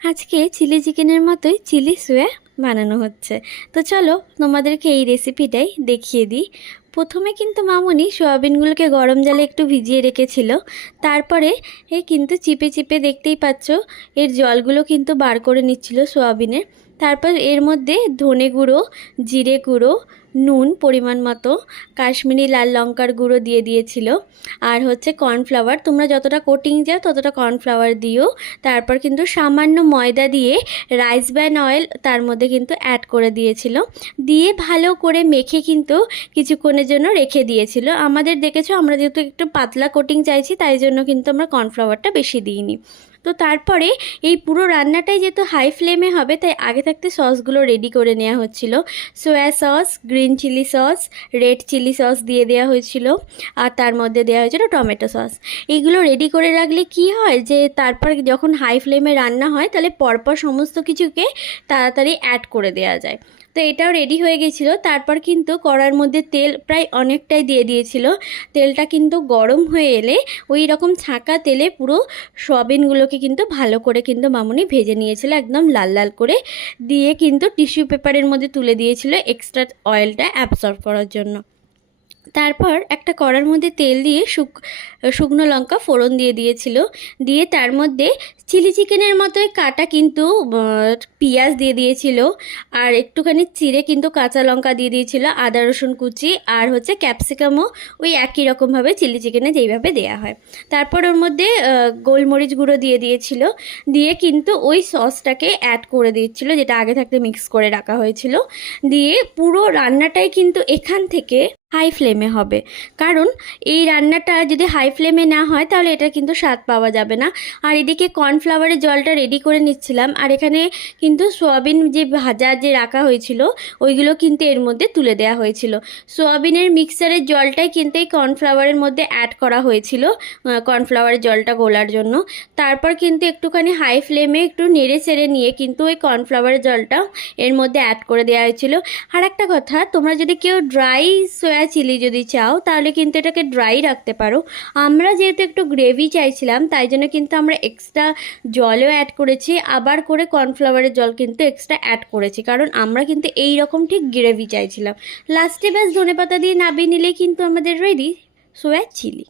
আজকে চিলি চিকেনের মতোই চিলি সোয়া বানানো হচ্ছে। তো চলো তোমাদেরকে এই রেসিপিটাই দেখিয়ে দিই। প্রথমে কিন্তু মামুনি সোয়াবিনগুলোকে গরম জলে একটু ভিজিয়ে রেখেছিল। তারপরে কিন্তু চিপে চিপে দেখতেই পাচ্ছ এর জলগুলো কিন্তু বার করে নিচ্ছিল সোয়াবিনের। তারপর এর মধ্যে ধনে গুঁড়ো, জিরে গুঁড়ো, নুন পরিমাণ মতো, কাশ্মীরি লাল লঙ্কার গুঁড়ো দিয়ে দিয়েছিল। আর হচ্ছে কর্নফ্লাওয়ার, তোমরা যতটা কোটিং যাও ততটা কর্নফ্লাওয়ার দিও। তারপর কিন্তু সামান্য ময়দা দিয়ে রাইস ব্র্যান অয়েল তার মধ্যে কিন্তু অ্যাড করে দিয়েছিল। দিয়ে ভালো করে মেখে কিন্তু কিছুক্ষণের জন্য রেখে দিয়েছিল। আমাদের দেখেছো আমরা যেহেতু একটু পাতলা কোটিং চাইছি তাই জন্য কিন্তু আমরা কর্নফ্লাওয়ারটা বেশি দিইনি। তো তারপরে এই পুরো রান্নাটাই যেহেতু হাই ফ্লেমে হবে তাই আগে থাকতে সসগুলো রেডি করে নেওয়া হচ্ছিল। Soya sauce, green chilli sauce, red chilli sauce দিয়ে দেওয়া হয়েছিল। আর তার মধ্যে দেওয়া হয়েছিল টমেটো সস। এইগুলো রেডি করে রাখলে কি হয় যে তারপর যখন হাই ফ্লেমে রান্না হয় তাহলে পরপর সমস্ত কিছুকে তাড়াতাড়ি অ্যাড করে দেওয়া যায়। তো এটাও রেডি হয়ে গেছিলো। তারপর কিন্তু কড়ার মধ্যে তেল প্রায় অনেকটাই দিয়ে দিয়েছিল। তেলটা কিন্তু গরম হয়ে এলে ওই রকম ছাঁকা তেলে পুরো সয়াবিনগুলোকে কিন্তু ভালো করে কিন্তু মামুনি ভেজে নিয়েছিল একদম লাল লাল করে। দিয়ে কিন্তু টিস্যু পেপারের মধ্যে তুলে দিয়েছিল এক্সট্রা অয়েলটা অ্যাবসর্ব করার জন্য। তারপর একটা কড়ার মধ্যে তেল দিয়ে শুকনো লঙ্কা ফোড়ন দিয়ে দিয়েছিল। দিয়ে তার মধ্যে চিলি চিকেনের মতোই কাটা কিন্তু পেঁয়াজ দিয়ে দিয়েছিল। আর একটুখানি চিড়ে কিন্তু কাঁচা লঙ্কা দিয়ে দিয়েছিল, আদা রসুন কুচি আর হচ্ছে ক্যাপসিকামও ওই একই রকমভাবে চিলি চিকেনে যেইভাবে দেয়া হয়। তারপর ওর মধ্যে গোলমরিচ গুঁড়ো দিয়ে দিয়েছিল। দিয়ে কিন্তু ওই সসটাকে অ্যাড করে দিচ্ছিল যেটা আগে থাকতে মিক্স করে রাখা হয়েছিল। দিয়ে পুরো রান্নাটাই কিন্তু এখান থেকে হাই ফ্লেমে হবে, কারণ এই রান্নাটা যদি হাই ফ্লেমে না হয় তাহলে এটা কিন্তু স্বাদ পাওয়া যাবে না। আর এদিকে কর্নফ্লাওয়ারের জলটা রেডি করে নিচ্ছিলাম, আর এখানে কিন্তু সোয়াবিন যে ভাজা যে রাখা হয়েছিল ওইগুলো কিন্তু এর মধ্যে তুলে দেওয়া হয়েছিল। সোয়াবিনের মিক্সারের জলটাই কিন্তু এই কর্নফ্লাওয়ারের মধ্যে অ্যাড করা হয়েছিল কর্নফ্লাওয়ারের জলটা গোলার জন্য। তারপর কিন্তু একটুখানি হাই ফ্লেমে একটু নেড়ে চেড়ে নিয়ে কিন্তু ওই কর্নফ্লাওয়ারের জলটা এর মধ্যে অ্যাড করে দেওয়া হয়েছিল। আর একটা কথা, তোমরা যদি কেউ ড্রাই সোয়া চিলি যদি চাও তাহলে কিন্তু এটাকে ড্রাই রাখতে পারো। আমরা যেহেতু একটু গ্রেভি চাইছিলাম তাই জন্য কিন্তু আমরা এক্সট্রা জলও অ্যাড করেছি, আবার করে কর্নফ্লাওয়ারের জল কিন্তু এক্সট্রা অ্যাড করেছি, কারণ আমরা কিন্তু এই রকম ঠিক গ্রেভি চাইছিলাম। লাস্টে ব্যাস ধনেপাতা দিয়ে নামিয়ে নিলেই কিন্তু আমাদের রেডি সোয়া চিলি।